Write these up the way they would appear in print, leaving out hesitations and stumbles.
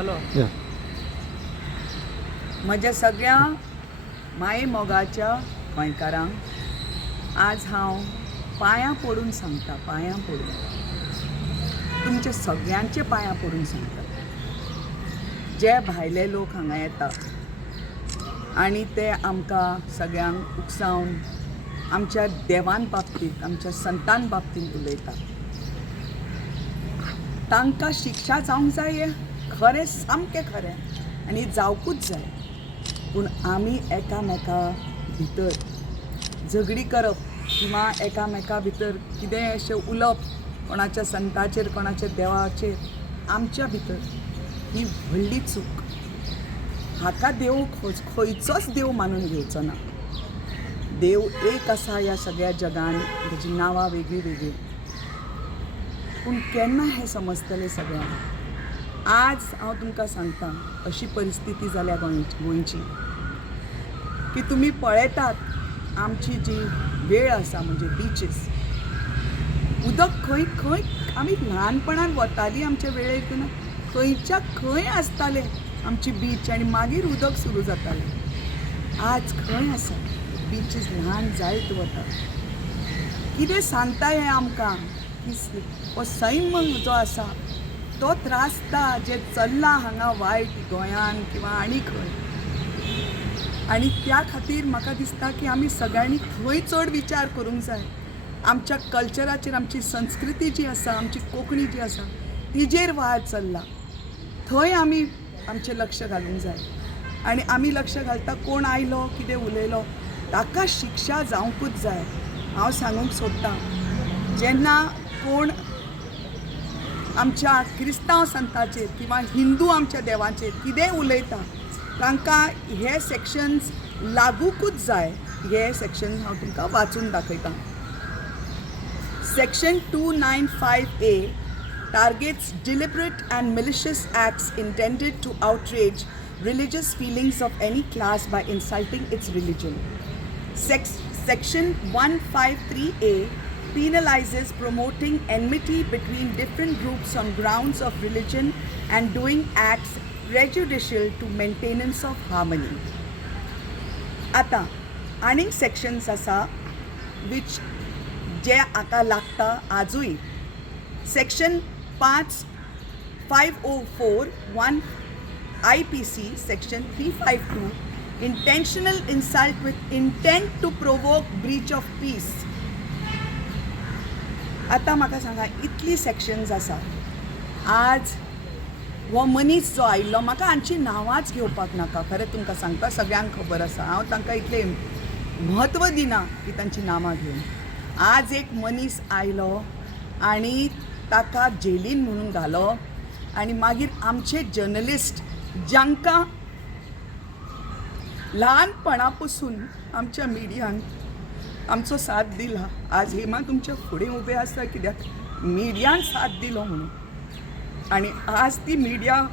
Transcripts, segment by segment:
चलो म्हज्या सगळ्या माये मोगाच्या गोंयकारांक आज हांव पांयां पडून सांगता, पांयां पडून तुमच्या सगळ्यांचे पांयां पडून सांगता. जे भायले लोक हांगा येता आनी ते आमकां सगळ्यांक उकसावन आमच्या देवान बाबतींत, आमच्या संतान बाबतींत उलयता. तांकां शिक्षा जावंक जाय, खरें सामकें खरें आनी जावकूच जाय. पूण आमी एकामेका भितर झगडी करप किंवा एकामेका भितर कितेंय अशें उलोवप कोणाच्या संताचेर, कोणाच्या देवाचेर, आमच्या भितर ही व्हडली चूक. हाका देव खंयचोच देव मानून घेवचो ना. देव एक आसा ह्या सगळ्या जगान, ताची नांवां वेगळीं वेगळीं. पूण केन्ना हें समजतलें सगळ्यांक? आज हांव तुमकां सांगता, अशी परिस्थिती जाल्या गोंयची की तुमी पळयतात आमची जी वेळ आसा म्हणजे बिचीस, उदक खंय खंय आमी ल्हानपणान वतालीं आमच्या वेळेक खंयच्या खंय आसतालें आमची बीच आनी मागीर उदक सुरू जातालें. आज खंय आसा बिचीस ल्हान जायत वता. कितें सांगता हें आमकां की हो सैम जो आसा तो त्रासता जे चल्लां हांगा वायट गोंयान किंवा आनी खंय. आनी त्या खातीर म्हाका दिसता की आमी सगळ्यांनी थंय चड विचार करूंक जाय. आमच्या कल्चराचेर, आमची संस्कृती जी आसा, आमची कोंकणी जी आसा तिजेर वाद चल्ला. थंय आमी आमचें लक्ष घालूंक जाय. आनी आमी लक्ष घालता कोण आयलो कितें उलयलो ताका शिक्षा जावंकूच जाय. हांव सांगूंक सोदतां, जेन्ना कोण आमच्या क्रिस्तांव संताचेर किंवा हिंदू आमच्या देवाचेर कितेंय उलयता तांकां हे सेक्शन्स लागूकूच जाय. हे सेक्शन्स हांव तुमकां वाचून दाखयतां. Section 295A targets deliberate and malicious acts intended to outrage religious feelings of any class by insulting its religion. Section 153A penalizes promoting enmity between different groups on grounds of religion and doing acts prejudicial to maintenance of harmony. आता आनीक सेक्शन्स आसा which जे आतां लागता आजूय. Section 504(1) IPC section 352 intentional insult with intent to provoke breach of peace. आतां म्हाका सांगा, इतली सेक्शन्स आसा. आज हो मनीस जो आयिल्लो, म्हाका हांची नांवांच घेवपाक नाका, खरें तुमकां सांगता, सगळ्यांक खबर आसा. हांव तांकां इतलें म्हत्व दिना की तांची नांवां घेवन. आज एक मनीस आयलो आनी ताका जेलीन म्हणून घालो आनी मागीर आमचे जर्नलिस्ट जांकां ल्हानपणा पसून आमच्या मिडियान आमचो साथ दिला, आज हेमा तुमच्या फुडें उबे आसा कित्याक मिडियान साथ दिलो म्हणून. आनी आज ती मिडिया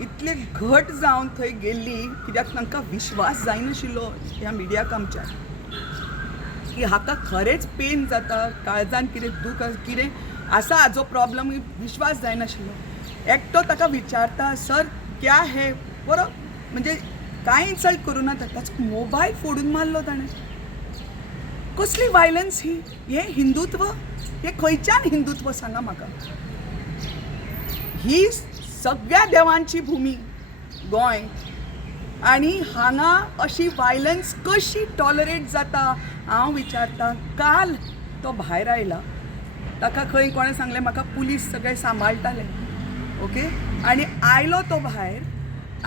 इतले घट जावन थंय गेल्ली कित्याक तांकां विश्वास जायनाशिल्लो ह्या मिडियाक आमच्या की हाका खरेंच पेन जाता, काळजान कितें दूख कितें आसा हाजो प्रॉब्लम, विश्वास जायनाशिल्लो. एकटो ताका विचारता, सर क्या है, बरो म्हणजे कांय इन्सल्ट करूं ना, ताचो मोबायल फोडून मारलो ताणें. कसली वायलन्स ही? हें हिंदुत्व? हें खंयच्यान हिंदुत्व सांगा म्हाका? ही सगळ्या देवांची भुमी गोंय आनी हांगा अशी वायलन्स कशी टॉलरेट जाता हांव विचारतां. काल तो भायर आयला, ताका खंय कोणें सांगलें म्हाका पुलीस सगळे सांबाळटाले, ओके. आनी आयलो तो भायर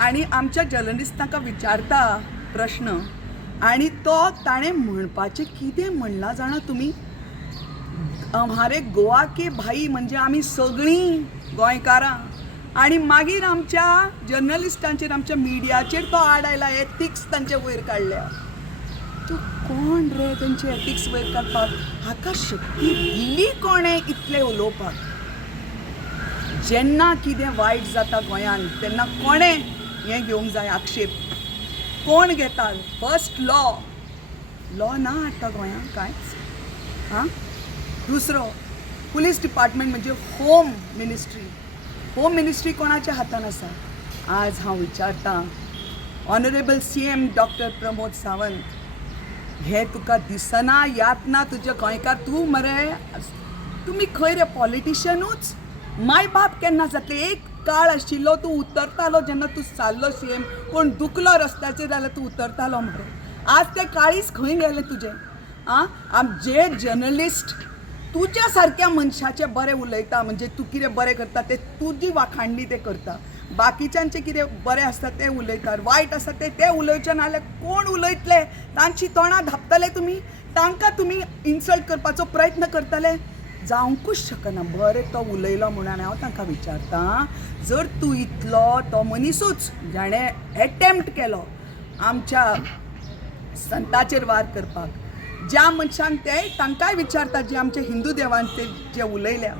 आनी आमच्या जर्नलिस्टांका विचारता प्रश्न आनी तो ताणें म्हणपाचें कितें म्हणलां जाणा तुमी? हमारे गोवा के भाई म्हणजे आमी सगळीं गोंयकारां. आनी मागीर आमच्या जर्नलिस्टांचेर, आमच्या मिडियाचेर तो आड आयला, एथिक्स तांचे वयर काडल्या. तूं कोण रे तांचे एथिक्स वयर काडपाक? हाका शक्ती दिली कोणें इतलें उलोवपाक? जेन्ना कितें वायट जाता गोंयान तेन्ना कोणें हें घेवंक जाय आक्षेप? कोण घेता? फर्स्ट लॉ ना आतां गोंयान कांयच. हां, दुसरो पुलीस डिपार्टमेंट म्हणजे होम मिनिस्ट्री कोणाच्या हातान आसा? आज हांव विचारतां ऑनरेबल CM डॉक्टर प्रमोद सावंत, हे तुका दिसना यातना तुजे गोंयकार तूं मरे तुमी खंय रे पॉलिटिशियनूच माय बाप केन्ना जातले. एक काळ आशिल्लो तूं उतरतालो जेन्ना तूं चाल्लो CM कोण दुखलो रस्त्याचेर जाल्यार तूं उतरतालो मरे. आज ते काळीच खंय गेले तुजे. जे जर्नलिस्ट तुज्या सारक्या मनशाचें बरें उलयता म्हणजे तूं कितें बरें करता ते तुजी वाखाणणी ते करता, बाकीच्यांचें कितें बरें आसता तें उलयतात, वायट आसता ते उलयचे नाजाल्यार कोण उलयतले, तांची तोंडां धांपतले तुमी, तांकां तुमी इन्सल्ट करपाचो प्रयत्न करतले, जावंकूच शकना. बरें तो उलयलो म्हणून हांव तांकां विचारतां, जर तूं इतलो तो मनीसूच जाणें एटेम्प्ट केलो आमच्या संताचेर वार करपाक, ज्या मनशांक ते तांकांय विचारता जे आमचे हिंदू देवान ते जे उलयल्या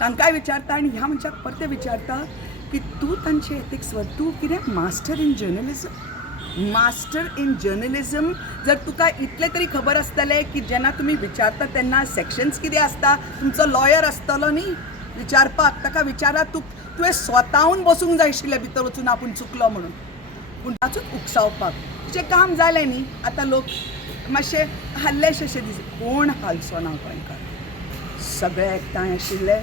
तांकांय विचारता आनी ह्या मनशाक परते विचारता की तूं तांचे एथिक्स वर तूं कितें मास्टर इन जर्नलिझम. जर तुका इतलें तरी खबर आसतलें की जेन्ना तुमी विचारता तेन्ना सेक्शन्स कितें आसता, तुमचो लॉयर आसतलो न्ही विचारपाक, ताका विचारा तुवें स्वताहून बसूंक जाय आशिल्लें भितर वचून आपूण चुकलो म्हणून, पूण ताचूच उकसावपाक तुजें काम जालें न्ही. आतां लोक मातशे हल्लेशे अशें दीस कोण हालचो ना गोंयकार, सगळे एकठांय आशिल्ले,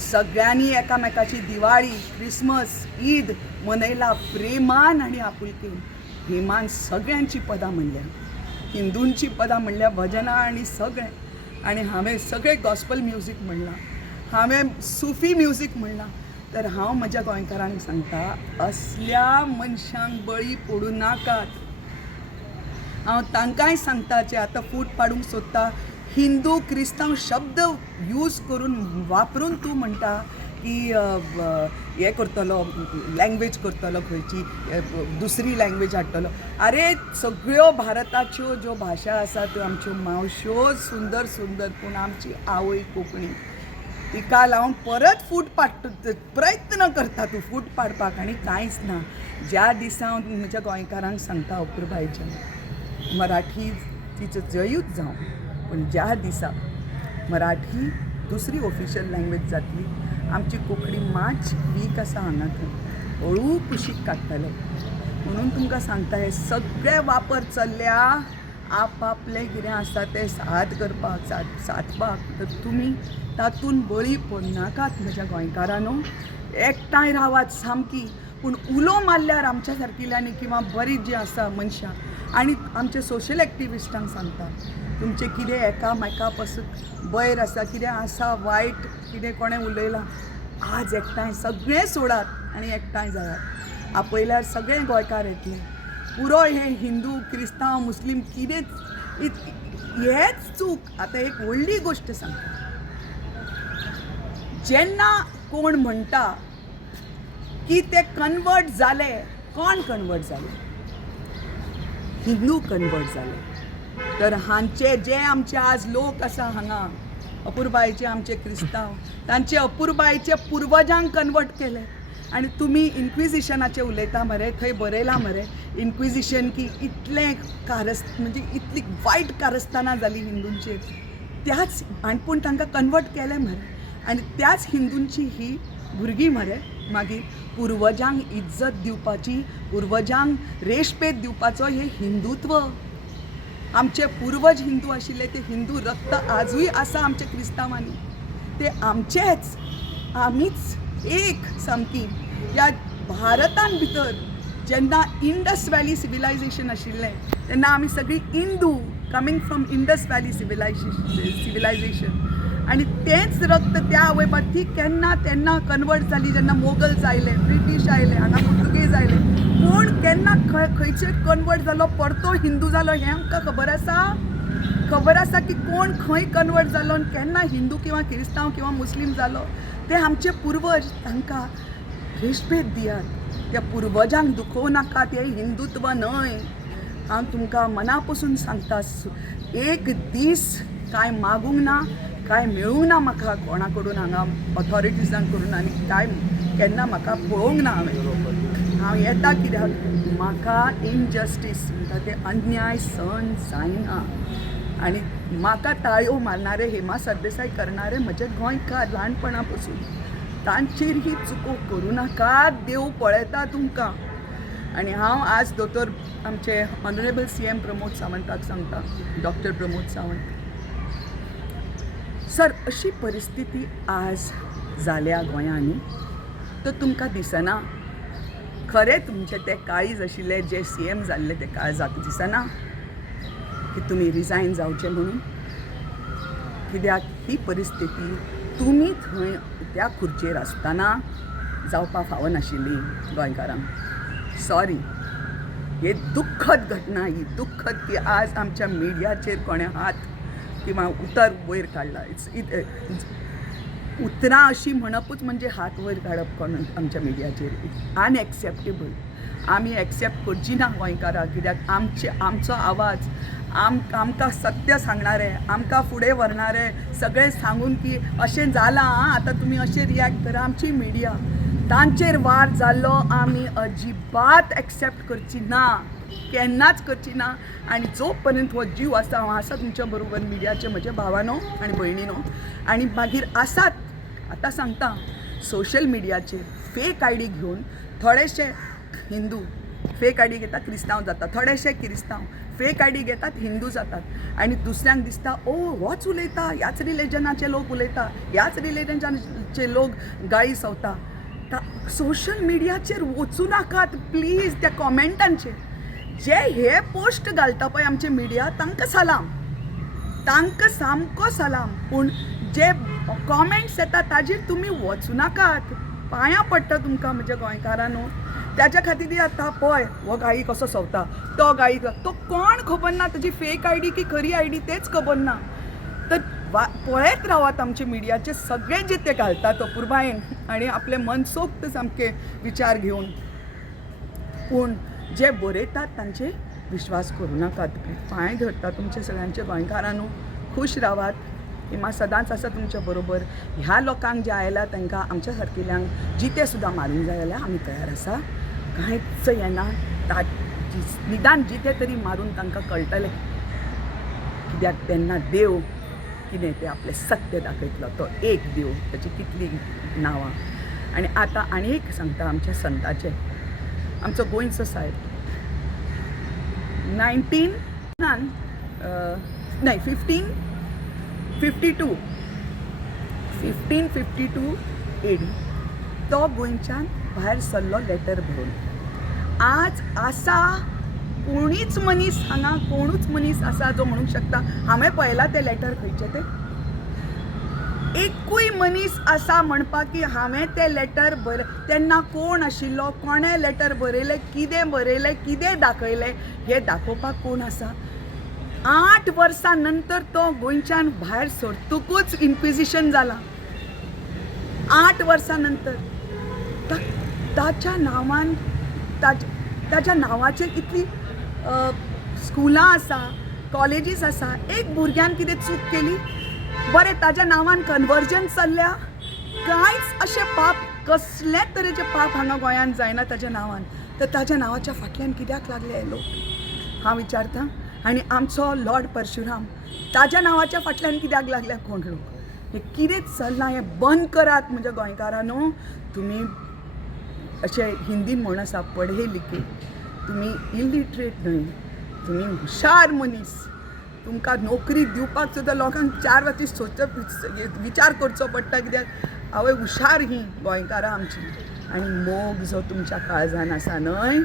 सगळ्यांनी एकामेकाची दिवाळी क्रिसमस ईद मनयला प्रेमान आनी आपुलकेन. हेमान सगळ्यांची पदां म्हणल्या, हिंदूंची पदां म्हणल्या, भजनां आनी सगळें. आनी हांवें सगळें गॉस्पल म्युजीक म्हणलां, हांवें सुफी म्युजीक म्हणलां. तर हांव म्हज्या गोंयकारांक सांगता, असल्या मनशांक बळी पडूं नाकात. हांव तांकांय सांगता जे आतां फूट पाडूंक सोदता, हिंदू क्रिस्तांव शब्द यूज करून वापरून तूं म्हणटा की हे करतलो लँग्वेज करतलो खंयची दुसरी लँग्वेज हाडटलो. आरे सगळ्यो भारताच्यो ज्यो भाशा आसा त्यो आमच्यो मावश्यो सुंदर सुंदर, पूण आमची आवय कोंकणी, तिका लावन परत फूट पाड प्रयत्न करता तूं फूट पाडपाक आनी कांयच ना. ज्या दिसा हांव म्हज्या गोंयकारांक सांगता अपुरबायेच्या मराठी तिचो जयूच जावं, पूण ज्या दिसा मराठी दुसरी ऑफिशियल लँग्वेज जातली, आमची कोंकणी मातशी वीक आसा हांगा थंय हळू कुशीक काडटले. म्हणून तुमकां सांगता हे सगळे वापर चल्ल्या आपआपलें कितें आसा तें साद करपाक सादपाक. तर तुमी तातूंत बळी पडनाकात म्हज्या गोंयकारांनो, एकठांय रावात सामकी. पूण उलो मारल्यार आमच्या सारकिल्यांनी किंवा बरीं जीं आसा मनशां आनी आमचे सोशल एक्टिविस्टांक सांगता, तुमचें कितें एकामेका पासून बैर आसा, कितें आसा वायट कितें कोणें उलयलां, आज एकठांय सगळें सोडात आनी एकठांय जायात. आपयल्यार सगळे गोंयकार येतले. पुरो हे हिंदू क्रिस्तांव मुस्लीम कितें हेच चूक. आतां एक व्हडली गोश्ट सांगता, जेन्ना कोण म्हणटा की ते कन्वर्ट जाले, कोण कन्वर्ट जाले? हिंदू कन्वर्ट जाले. तर हांचे जे आमचे आज लोक आसा हांगा अपुरबायेचे आमचे क्रिस्तांव, तांचे अपुरबायेचे पुर्वजांक कन्वर्ट केले. आनी तुमी इन्क्विजिशनाचें उलयता मरे, थंय बरयलां मरे इन्क्विजिशन की इतलें म्हणजे इतली वायट कारस्थानां जालीं हिंदूंचेर, त्याच आनी पूण तांकां कन्वर्ट केलें मरे. आनी त्याच हिंदूंची ही भुरगीं मरे मागीर पुर्वजांक इज्जत दिवपाची, पुर्वजांक रेशपेद दिवपाचो हें हिंदुत्व. आमचे पुर्वज हिंदू आशिल्ले, ते हिंदू रक्त आजूय आसा आमच्या क्रिस्तांवांनी, ते आमचेच, आमीच एक सामकी. ह्या भारतान भितर जेन्ना इंडस व्हॅली सिविलायझेशन आशिल्लें तेन्ना आमी सगळीं Hindu coming from Indus valley civilisation. आनी तेंच रक्त त्या आवयबाप ती केन्ना तेन्ना कन्वर्ट जाली जेन्ना मोगल्स आयले, ब्रिटीश आयले, हांगा पुर्तुगेज आयले. पूण केन्ना खंयचेर कन्वर्ट जालो परतो हिंदू जालो हें आमकां खबर आसा? खबर आसा की कोण खंय कन्वर्ट जालो आनी केन्ना हिंदू किंवा क्रिस्तांव किंवा मुस्लीम जालो? ते आमचे पुर्वज. तांकां रेस्पेद दियात, त्या पुर्वजांक दुखोव नाकात. हें हिंदुत्व न्हय. हांव तुमकां मना पासून सांगता, एक दीस कांय मागूंक ना, कांय मेळूंक ना म्हाका कोणा कडून हांगा ऑथॉरिटीजांक करून, आनी कांय केन्ना म्हाका पळोवंक ना. हांव येता कित्याक म्हाका इनजस्टीस म्हणटा ते अन्याय सहन जायना. आनी म्हाका ताळयो मारणारे, हेमा सरदेसाय करणारे म्हजे गोंयकार ल्हानपणा पासून तांचेर ही चुको करूं नाकात. देव पळयता तुमकां. आनी हांव आज दोतोर आमचे ऑनरेबल CM प्रमोद सावंताक सांगता, डॉक्टर प्रमोद सावंत सर, अशी परिस्थिती आज जाल्या गोंयांनी, तर तुमकां दिसना खरें तुमचें तें काळीज आशिल्लें जे CM जाल्ले ते काळजाक दिसना की तुमी रिजायन जावचें म्हणून? कित्याक ही परिस्थिती तुमी थंय त्या खुर्चेर आसतना जावपाक फावो नाशिल्ली गोंयकारांक. सॉरी, हे दुख्खद घटना, ही दुख्खद की आज आमच्या मिडियाचेर कोणें हात किंवा उतर वयर काडला. उतरां अशी म्हणपूच म्हणजे हात वयर काडप कोण आमच्या मिडियाचेर. अनएक्सेप्टेबल. आमी एक्सेप्ट करची ना गोंयकारां, कित्याक आमचो आवाज आमकां सत्य सांगणारे, आमकां फुडें व्हरणारे सगळें सांगून की अशें जालां आतां तुमी अशें रियॅक्ट करा. आमची मिडिया तांचेर वार जाल्लो आमी अजिबात एक्सेप्ट करची ना, केन्नाच करची ना. आनी जो पर्यंत हो जीव आसा, हांव आसा तुमच्या बरोबर मिडियाचे म्हजे भावानो आनी भयणीनो. आनी मागीर आसात, आतां सांगता, सोशल मिडियाचेर फेक आयडी घेवन थोडेशे हिंदू फेक आयडी घेतात, क्रिस्तांव जातात. थोडेशे क्रिस्तांव फेक आयडी घेतात, हिंदू जातात. आनी दुसऱ्यांक दिसता ओ होच उलयता, ह्याच रिलिजनाचे लोक उलयता, ह्याच रिलिजनाचे लोक गाळी सवता. सोशल मिडियाचेर वचूं नाकात प्लीज. त्या कॉमेंटांचेर जे हे पोस्ट घालता पळय आमचे मिडिया, तांकां सलाम, तांकां सामको सलाम. पूण जे कॉमेंट्स येता ताजेर तुमी वचूं नाकात. पांयां पडटा तुमकां म्हज्या गोंयकारांनो. त्याच्या खातीर आतां पळय हो गायी कसो सवता, तो गायी तो कोण खबर ना, ताजी फेक आयडी की खरी आयडी तेच खबर ना. तर पळयत रावात आमचे मिडियाचे सगळे जे ते घालतात अपुरबायेन आनी आपले मनसोक्त सामके विचार घेवन. पूण जे बरयतात तांचे विश्वास करूं नाकात. पांय धरता तुमचे सगळ्यांचे गोंयकारांनो. खुश रावात. हिमा सदांच आसा तुमच्या बरोबर. ह्या लोकांक जे आयला तांकां आमच्या सारकिल्यांक जितें सुद्दां मारूंक जाय जाल्यार आमी तयार आसा. कांयच येना. निदान जितें तरी मारून तांकां कळटलें, कित्याक तेन्ना देव कितें तें आपलें सत्य दाखयतलो. तो एक देव, ताची कितली नांवां. आनी आतां आनी एक सांगता आमच्या संताचें. आमचो गोंयचो साहेब 1552 AD तो गोंयच्यान भायर सरलो लेटर बरोवन. आज आसा कोणीच मनीस हांगा, कोणूच मनीस आसा जो म्हणूंक शकता हांवें पळयलां तें लेटर खंयचें तें? एकूय मनीस आसा म्हणपाक की हांवें तें लेटर तेन्ना कोण आशिल्लो, कोणें लेटर बरयलें, कितें दाखयलें हें दाखोवपाक कोण आसा? 8 वर्सां नंतर तो गोंयच्यान भायर सरतकूच इन्क्विजिशन जालां. 8 वर्सां नंतर ताच्या नांवान ताच्या नांवाचेर इतली स्कुलां आसा, कॉलेजीस आसा. एक भुरग्यान कितें चूक केली, बरें ताच्या नांवान कन्वर्जन चल्ल्या. कांयच अशें पाप, कसले तरेचे पाप हांगा गोंयांत जायना ताच्या नांवान. तर ताच्या नांवाच्या फाटल्यान कित्याक लागले हे लोक हांव विचारतां. आनी आमचो लॉर्ड परशुराम ताच्या नांवाच्या फाटल्यान कित्याक लागल्या कोण लोक? हें कितें चल्लां हें बंद करात म्हज्या गोंयकारांनो. तुमी अशें हिंदीन म्हण आसा, पढे लिखे. तुमी इलिटरेट न्हय, तुमी हुशार मनीस. तुमकां नोकरी दिवपाक सुद्दां लोकांक 4 फावटी विचार करचो पडटा, कित्याक आवय हुशार ही गोंयकारां आमची. आनी मोग जो तुमच्या काळजान आसा न्हय,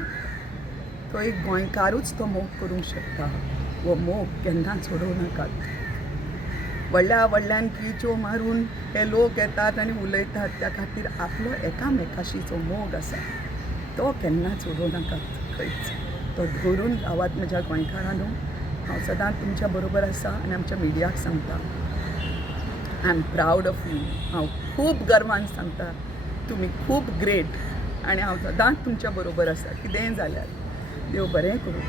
तो एक गोंयकारूच तो मोग करूंक शकता. वो मोग केन्ना सोडूं नाकात. व्हडल्यान किच्यो मारून हे लोक येतात आनी उलयतात, त्या खातीर आपलो एकामेकाशी जो मोग आसा तो केन्ना सोडूं नाकात खंयच. तो धरून रावात म्हज्या गोंयकारांनो. हांव सदांच तुमच्या बरोबर आसा आनी आमच्या मिडियाक सांगता, I am proud of you. हांव खूब गर्वान सांगता, तुमी खूब ग्रेट. आनी हांव सदांच तुमच्या बरोबर आसा कितेंय जाल्यार. देव बरें करूं.